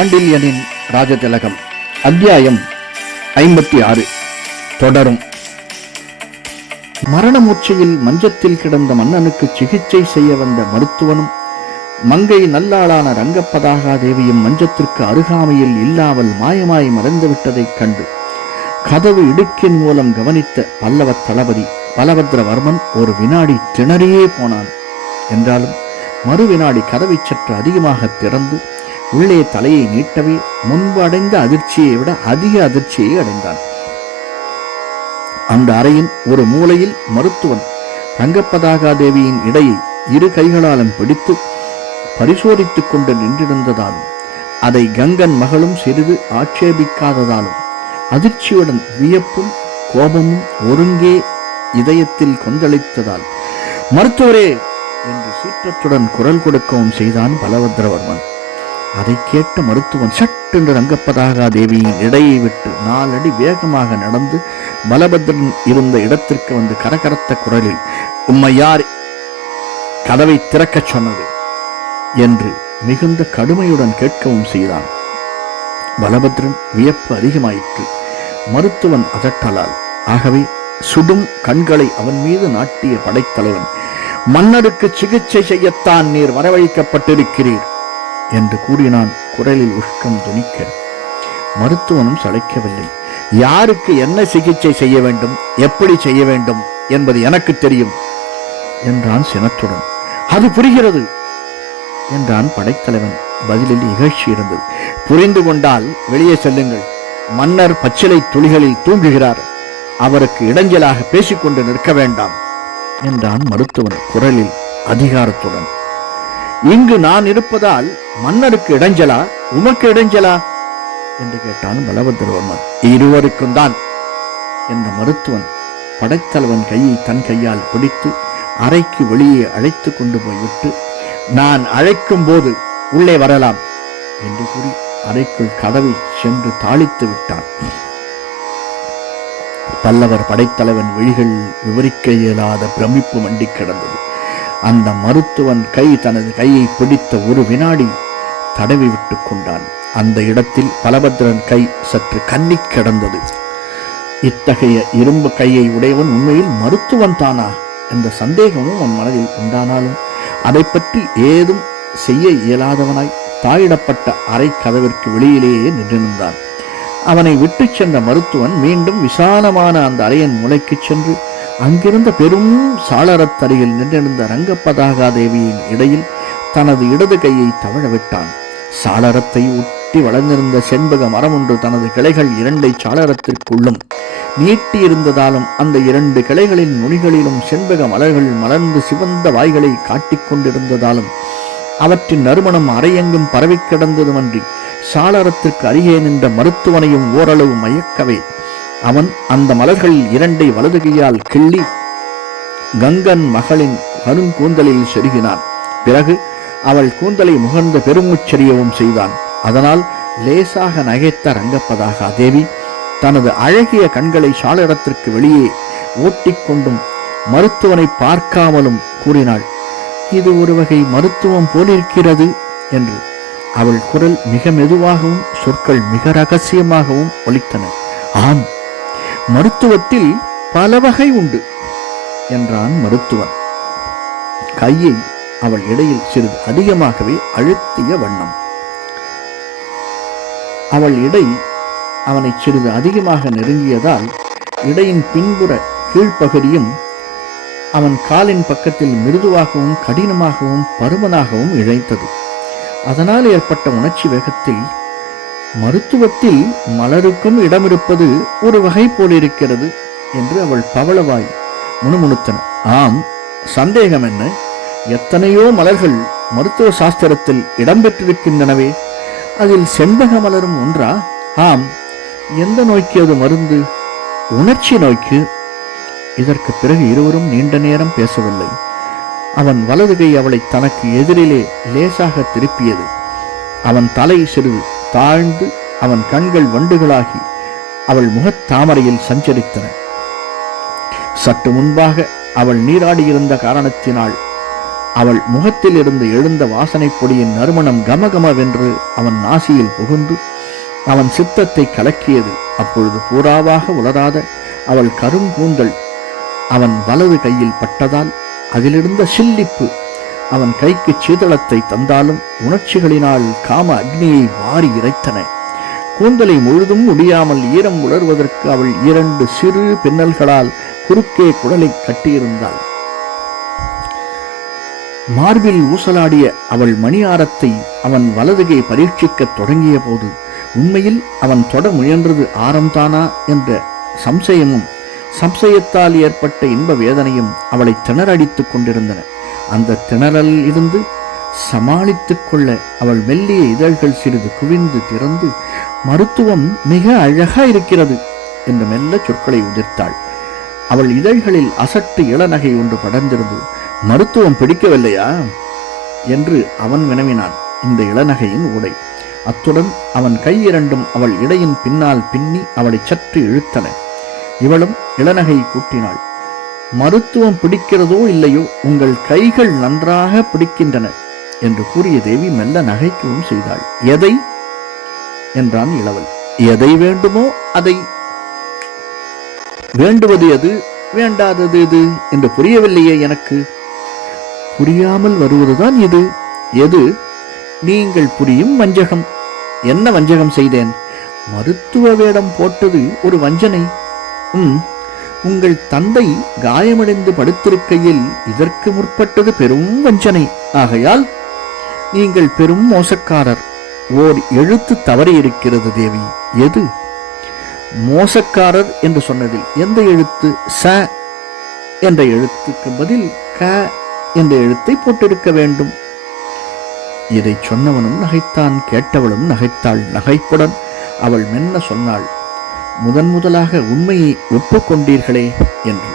சாண்டில்யனின் ராஜதிலகம் அத்தியாயம் 56 தொடரும். மரண மூர்ச்சையில் மஞ்சத்தில் கிடந்த மன்னனுக்கு சிகிச்சை செய்ய வந்த மருத்துவனும் மங்கை நல்லாளான ரங்கப்பதாகா தேவியும் மஞ்சத்திற்கு அருகாமையில் இல்லாமல் மாயமாய் மறைந்துவிட்டதைக் கண்டு கதவு இடுக்கின் மூலம் கவனித்த பல்லவ தளபதி பலபத்ரவர்மன் ஒரு வினாடி திணறியே போனான். என்றாலும் மறு வினாடி கதவை சற்று அதிகமாக திறந்து உள்ளே தலையை நீட்டவே முன்பு அடைந்த அதிர்ச்சியை விட அதிக அதிர்ச்சியை அடைந்தான். அந்த அறையின் ஒரு மூலையில் மருத்துவன் ரங்கப்பதாகா தேவியின் இடையை இரு கைகளாலும் பிடித்து பரிசோதித்துக் கொண்டு நின்றிருந்ததாலும் அதை கங்கன் மகளும் சிறிது ஆட்சேபிக்காததாலும் அதிர்ச்சியுடன் வியப்பும் கோபமும் ஒருங்கே இதயத்தில் கொந்தளித்ததால் மருத்துவரே என்று சீற்றத்துடன் குரல் கொடுக்கவும் செய்தான் பலபத்ரவர்மன். அதை கேட்ட மருத்துவன் சட்டென்று ரங்கப்பதாகா தேவியின் இடையை விட்டு 4 அடி வேகமாக நடந்து பலபத்ரன் இருந்த இடத்திற்கு வந்து கரகரத்த குரலில், உம்மை யார் கதவை திறக்கச் சொன்னது என்று மிகுந்த கடுமையுடன் கேட்கவும் செய்தான். பலபத்ரன் வியப்பு அதிகமாயிற்று. மருத்துவன் அதட்டலால். ஆகவே சுடும் கண்களை அவன் மீது நாட்டிய படைத்தலைவன், மன்னருக்கு சிகிச்சை செய்யத்தான் நீர் வரவழைக்கப்பட்டிருக்கிறீர் என்று கூறினான். குரலில் உஷ்கம் துணிக்க மருத்துவனும் சளைக்கவில்லை. யாருக்கு என்ன சிகிச்சை செய்ய வேண்டும், எப்படி செய்ய வேண்டும் என்பது எனக்கு தெரியும் என்றான் சினத்துடன். அது புரிகிறது என்றான் படைத்தலைவன். பதிலில் இகழ்ச்சி இருந்தது. புரிந்து கொண்டால் வெளியே செல்லுங்கள். மன்னர் பச்சிலை துளிகளில் தூங்குகிறார். அவருக்கு இடைஞ்சலாக பேசிக்கொண்டு நிற்க வேண்டாம் என்றான் மருத்துவன் குரலில் அதிகாரத்துடன். இங்கு நான் இருப்பதால் மன்னருக்கு இடைஞ்சலா, உமக்கு இடைஞ்சலா என்று கேட்டான் பலபத்ரவர்மன். இருவருக்கும் தான் என்ற மருத்துவன் படைத்தலைவன் கையை தன் கையால் பிடித்து அறைக்கு வெளியே அழைத்து கொண்டு போய்விட்டு, நான் அழைக்கும் போது உள்ளே வரலாம் என்று கூறி அறைக்குள் கதவை சென்று தாளித்து விட்டான். பல்லவர் படைத்தலைவன் விழிகள் விவரிக்க இயலாத பிரமிப்பு மண்டி கிடந்தது. அந்த மருத்துவன் கை தனது கையை பிடித்த ஒரு வினாடி தடவி விட்டு கொண்டான். அந்த இடத்தில் பலபத்ரன் கை சற்று கன்னி கிடந்தது. இத்தகைய இரும்பு கையை உடையவன் உண்மையில் மருத்துவன் தானா என்ற சந்தேகமும் அவன் மனதில் உண்டானாலும் அதை பற்றி ஏதும் செய்ய இயலாதவனாய் தாயிடப்பட்ட அறை கதவிற்கு வெளியிலேயே நின்றிருந்தான். அவனை விட்டு சென்ற மருத்துவன் மீண்டும் விசாலமான அந்த அறையின் முளைக்கு சென்று அங்கிருந்த பெரும் சாளரத்தருகில் நின்றிருந்த ரங்கப்பதாகா தேவியின் இடையில் தனது இடது கையை தவழ விட்டான். சாளரத்தை ஒட்டி வளர்ந்திருந்த செண்பக மரம் ஒன்று தனது கிளைகள் 2 சாளரத்திற்குள்ளும் நீட்டியிருந்ததாலும் அந்த 2 கிளைகளின் நுனிகளிலும் செண்பக மலர்கள் மலர்ந்து சிவந்த வாய்களை காட்டிக்கொண்டிருந்ததாலும் அவற்றின் நறுமணம் அறையெங்கும் பரவி கிடந்ததுமன்றி சாளரத்திற்கு அருகே நின்ற மருத்துவனையும் ஓரளவு மயக்கவே அவன் அந்த மலர்களில் 2 வலது கையால் கிள்ளி கங்கன் மகளின் கருங்கூந்தலில் செருகினான். பிறகு அவள் கூந்தலை முகர்ந்த பெருமூச்செறியவும் செய்தான். அதனால் லேசாக நகைத்த ரங்கப்பதாகா தேவி தனது அழகிய கண்களை சாளரத்திற்கு வெளியே ஓட்டிக்கொண்டும் மருத்துவனை பார்க்காமலும் கூறினாள், இது ஒரு வகை மருத்துவம் போலிருக்கிறது என்று. அவள் குரல் மிக மெதுவாகவும் சொற்கள் மிக ரகசியமாகவும் ஒலித்தன. ஆம், மருத்துவத்தில் பல வகை உண்டு என்றான் மருத்துவன் கையை அவள் இடையில் சிறிது அதிகமாகவே அழுத்திய வண்ணம். அவள் இடை அவனை சிறிது அதிகமாக நெருங்கியதால் இடையின் பின்புற கீழ்ப்பகுதியும் அவன் காலின் பக்கத்தில் மிருதுவாகவும் கடினமாகவும் பருமனாகவும் இழைத்தது. அதனால் ஏற்பட்ட உணர்ச்சி வேகத்தில், மருத்துவத்தில் மலருக்கும் இடமிருப்பது ஒரு வகை போலிருக்கிறது என்று அவள் பவளவாய் முணுமுணுத்தன. ஆம், சந்தேகம் என்ன? எத்தனையோ மலர்கள் மருத்துவ சாஸ்திரத்தில் இடம்பெற்றிருக்கின்றனவே, அதில் செண்பக மலரும் ஒன்றா? ஆம். எந்த நோய்க்கு அது மருந்து? உணர்ச்சி நோய்க்கு. இதற்கு பிறகு இருவரும் நீண்ட நேரம் பேசவில்லை. அவன் வலது கை அவளை தனக்கு எதிரிலே லேசாக திருப்பியது. அவன் தலை சிறிது தாழ்ந்து அவன் கண்கள் வண்டுகளாகி அவள் முகத்தாமரையில் சஞ்சரித்தன. சற்று முன்பாக அவள் நீராடியிருந்த காரணத்தினால் அவள் முகத்தில் இருந்து எழுந்த வாசனை பொடியின் நறுமணம் கமகமவென்று அவன் நாசியில் புகுந்து அவன் சித்தத்தை கலக்கியது. அப்பொழுது பூராவாக உலராத அவள் கருங்கூந்தல் அவன் வலது கையில் பட்டதால் அதிலிருந்த சில்லிப்பு அவன் கைக்கு சீதளத்தை தந்தாலும் உணர்ச்சிகளினால் காம அக்னியை வாரி இறைத்தன. கூந்தலை முழுதும் முடியாமல் ஈரம் உலர்வதற்கு அவள் 2 சிறு பின்னல்களால் குறுக்கே குடலை கட்டியிருந்தாள். மார்பில் ஊசலாடிய அவள் மணியாரத்தை அவன் வலதுகை பரீட்சிக்கத் தொடங்கிய போது உண்மையில் அவன் தொட முயன்றது ஆரம்தானா என்ற சம்சயமும் சம்சயத்தால் ஏற்பட்ட இன்ப வேதனையும் அவளை திணறடித்துக் கொண்டிருந்தன. அந்த திணறலில் இருந்து சமாளித்துக் கொள்ள அவள் மெல்லிய இதழ்கள் சிறிது குவிந்து திறந்து, மருத்துவம் மிக அழகா இருக்கிறது என்று மெல்ல சொற்களை உதிர்த்தாள். அவள் இதழ்களில் அசட்டு இளநகை ஒன்று படர்ந்திருந்தது. மருத்துவம் பிடிக்கவில்லையா என்று அவன் வினவினான். இந்த இளநகையின் உடை. அத்துடன் அவன் கை 2ம் அவள் இடையின் பின்னால் பின்னி அவளை சற்று இழுத்தன. இவளும் இளநகை கூட்டினாள். மருத்துவம் பிடிக்கிறதோ இல்லையோ, உங்கள் கைகள் நன்றாக பிடிக்கின்றன என்று கூறிய தேவி மெல்ல நகைக்கவும் செய்தாள். எதை என்றான் இளவல். எதை வேண்டுமோ அதை. வேண்டுவது எது, வேண்டாதது எது என்று புரியவில்லையே எனக்கு. புரியாமல் வருவதுதான் இது. எது? நீங்கள் புரியும் வஞ்சகம். என்ன வஞ்சகம் செய்தேன்? மருத்துவ வேடம் போட்டது ஒரு வஞ்சனை. உங்கள் தந்தை காயமடைந்து படுத்திருக்கையில் இதற்கு முற்பட்டது பெரும் வஞ்சனை. ஆகையால் நீங்கள் பெரும் மோசக்காரர். ஓர் எழுத்து தவறி இருக்கிறது தேவி. எது? மோசக்காரர் என்று சொன்னதில் எந்த எழுத்து? ச என்ற எழுத்துக்கு பதில் க என்ற எழுத்தை போட்டிருக்க வேண்டும். இதை சொன்னவனும் நகைத்தான், கேட்டவளும் நகைத்தாள். நகைப்புடன் அவள் மென்ன சொன்னாள், முதலாக உண்மையை ஒப்புக்கொண்டீர்களே என்று.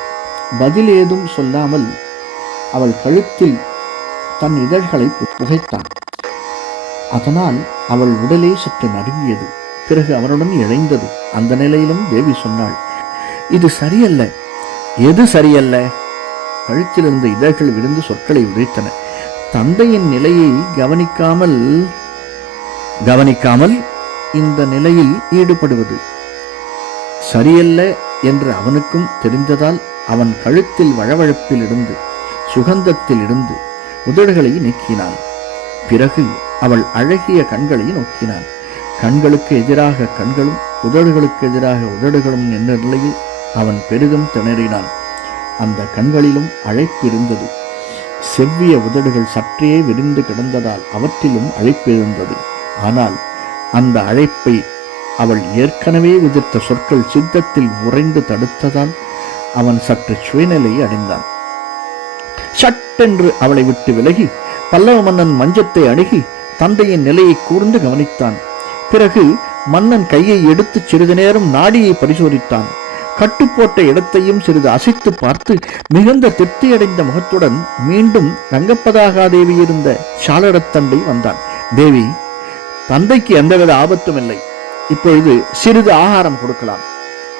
பதில் ஏதும் சொல்லாமல் அவள் கழுத்தில் தன் இதழ்களை புகைத்தான். அதனால் அவள் உடலே சற்று நடுங்கியது. பிறகு அவனுடன் இழைந்தது. அந்த நிலையிலும் தேவி சொன்னாள், இது சரியல்ல. எது சரியல்ல? கழுத்திலிருந்த இதழ்கள் விழுந்து சொற்களை உதைத்தன. தந்தையின் நிலையை கவனிக்காமல் இந்த நிலையில் ஈடுபடுவது சரியல்ல என்று அவனுக்கும் தெரிந்ததால் அவன் கழுத்தில் வழவழப்பில் இருந்து சுகந்தத்தில் இருந்து உதடுகளை நீக்கினான். பிறகு அவள் அழகிய கண்களை நோக்கினான். கண்களுக்கு எதிராக கண்களும் உதடுகளுக்கு எதிராக உதடுகளும் என்ற நிலையில் அவன் பெரிதும் திணறினான். அந்த கண்களிலும் அழைப்பு இருந்தது. செவ்விய உதடுகள் சற்றே விரிந்து கிடந்ததால் அவற்றிலும் அழைப்பு இருந்தது. ஆனால் அந்த அழைப்பை அவள் ஏற்கனவே உதிர்த்த சொற்கள் சித்தத்தில் உறைந்து தடுத்ததால் அவன் சற்று சுயநிலை அடைந்தான். சட்டென்று அவளை விட்டு விலகி பல்லவ மன்னன் மஞ்சத்தை அணுகி தந்தையின் நிலையை கூர்ந்து கவனித்தான். பிறகு மன்னன் கையை எடுத்து சிறிது நேரம் நாடியை பரிசோதித்தான். கட்டுப்போட்ட இடத்தையும் சிறிது அசைத்து பார்த்து மிகுந்த திருப்தியடைந்த முகத்துடன் மீண்டும் ரங்கப்பதாகாதேவி இருந்த சாளரத்தண்டை வந்தான். தேவி, தந்தைக்கு எந்தவித ஆபத்தும் இல்லை. இப்பொழுது சிறிது ஆகாரம் கொடுக்கலாம்.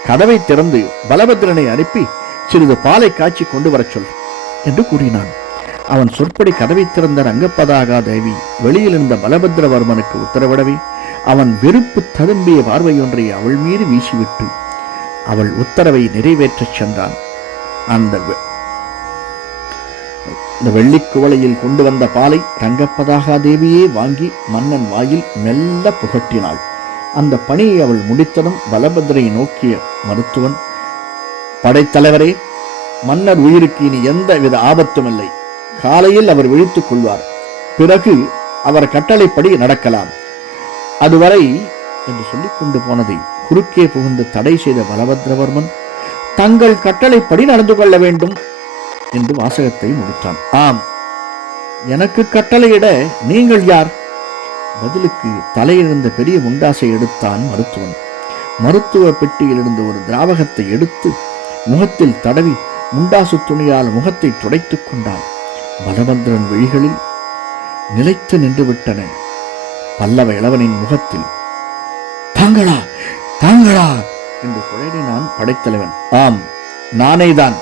கதவை திறந்து பலபத்ரனை அனுப்பி சிறிது பாலை காய்ச்சி கொண்டு வரச் சொல் என்று கூறினான். அவன் சொற்படி கதவை திறந்த ரங்கப்பதாகாதேவி வெளியில் இருந்த பலபத்ரவர்மனுக்கு உத்தரவிடவே அவன் வெறுப்பு ததும்பிய பார்வையொன்றை அவள் மீது வீசிவிட்டு அவள் உத்தரவை நிறைவேற்றச் சென்றான். அந்த வெள்ளிக்குவளையில் கொண்டு வந்த பாலை ரங்கப்பதாகாதேவியே வாங்கி மன்னன் வாயில் மெல்ல புகட்டினாள். அந்த பணியை அவள் முடித்ததும் பலபத்ரை நோக்கிய மருத்துவன், படைத்தலைவரே, மன்னர் உயிருக்கு இனி எந்த வித ஆபத்தும் இல்லை. காலையில் அவர் விழித்துக் கொள்வார். பிறகு அவர் கட்டளைப்படி நடக்கலாம். அதுவரை என்று சொல்லிக் கொண்டு போனதை குறுக்கே புகுந்து தடை செய்த பலபத்ரவர்மன், தங்கள் கட்டளைப்படி நடந்து கொள்ள வேண்டும் என்று வாசகத்தை முடித்தான். ஆம், எனக்கு கட்டளையிட நீங்கள் யார்? பதிலுக்கு தலையிலிருந்த பெரிய முண்டாசை எடுத்தான் மருத்துவன். மருத்துவ பெட்டியில் இருந்து ஒரு திராவகத்தை எடுத்து முகத்தில் தடவி முண்டாசு துணியால் முகத்தை துடைத்துக் கொண்டான். பலபத்ரன் விழிகளில் நிலைத்து நின்றுவிட்டன. பல்லவ இளவனின் முகத்தில் தாங்களா தாங்களா என்று குழையினான் படைத்தலைவன். ஆம், நானேதான்.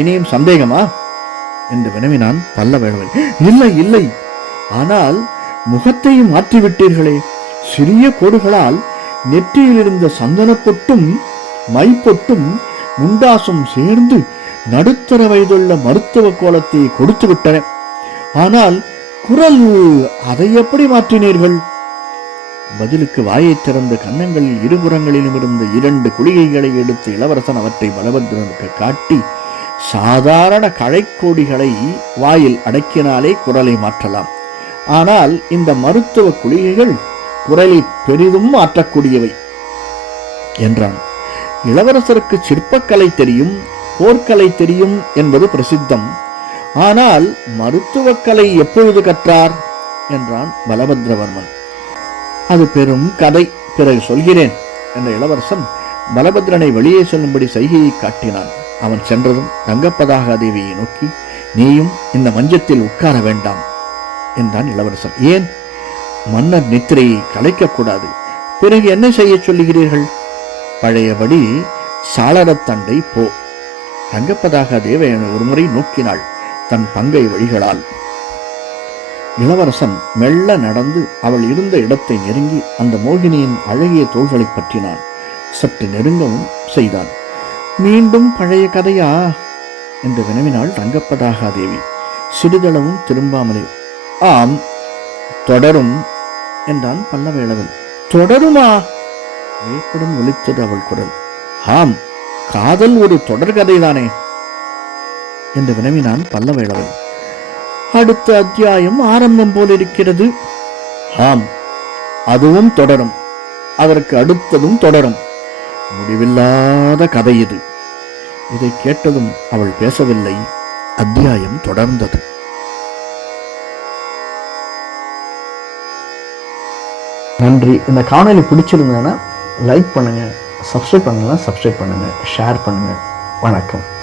இனியும் சந்தேகமா? என்று வினவினான் பல்லவேளவன். இல்லை இல்லை, ஆனால் முகத்தை மாற்றிவிட்டீர்களே. சிறிய கோடுகளால் நெற்றியில் இருந்த சந்தன பொட்டும் மைப்பொட்டும் முண்டாசும் சேர்ந்து நடுத்தர வயதுள்ள மருத்துவ கோலத்தை கொடுத்து விட்டன. ஆனால் குரல், அதை எப்படி மாற்றினீர்கள்? பதிலுக்கு வாயை திறந்த கன்னங்களில் இருபுறங்களிலும் இருந்த 2 குளிகைகளை எடுத்து இளவரசன் அவற்றை பலபத்திரனுக்கு காட்டி, சாதாரண கழைக்கோடிகளை வாயில் அடக்கினாலே குரலை மாற்றலாம். ஆனால் இந்த மருத்துவ குளிகைகள் குரலை பெரிதும் மாற்றக்கூடியவை என்றான். இளவரசருக்கு சிற்பக்கலை தெரியும், போர்க்கலை தெரியும் என்பது பிரசித்தம். ஆனால் மருத்துவக்கலை எப்பொழுது கற்றார் என்றான் பலபத்ரவர்மன். அது பெரும் கதை, பிறகு சொல்கிறேன் என்ற இளவரசன் பலபத்ரனை வெளியே சொல்லும்படி சைகையை காட்டினான். அவன் சென்றதும் ரங்கப்பதாகா தேவியை நோக்கி, நீயும் இந்த மஞ்சத்தில் உட்கார வேண்டாம் என்றான் இளவரசன். ஏன்? மன்னர் நித்திரையை கலைக்கக்கூடாது. பிறகு என்ன செய்ய சொல்லுகிறீர்கள்? பழையபடி சாளரத்தண்டை போ. ரங்கப்பதாகா தேவையான ஒருமுறை நோக்கினாள் தன் பங்கை வழிகளால். இளவரசன் மெல்ல நடந்து அவள் இருந்த இடத்தை நெருங்கி அந்த மோகினியின் அழகிய தோள்களை பற்றினான். சற்று நெருங்கவும் செய்தான். மீண்டும் பழைய கதையா என்று வினவினாள் ரங்கப்பதாகா தேவி சிறிதளவும் திரும்பாமலே. ஆம், தொடரும் என்றான் பல்லவேளவன். தொடருமா? வேப்புடன் ஒலித்தது அவள் குரல். ஆம், காதல் ஒரு தொடர்கதைதானே என்று வினவினான் பல்லவேளவன். அடுத்த அத்தியாயம் ஆரம்பம் போல் இருக்கிறது. ஆம், அதுவும் தொடரும், அதற்கு அடுத்ததும் தொடரும். முடிவில்லாத கதை இது. இதை கேட்டதும் அவள் பேசவில்லை. அத்தியாயம் தொடர்ந்தது. நன்றி. இந்த காணொலி பிடிச்சிருந்ததுன்னா லைக் பண்ணுங்க, சப்ஸ்கிரைப் பண்ணுங்க, ஷேர் பண்ணுங்க. வணக்கம்.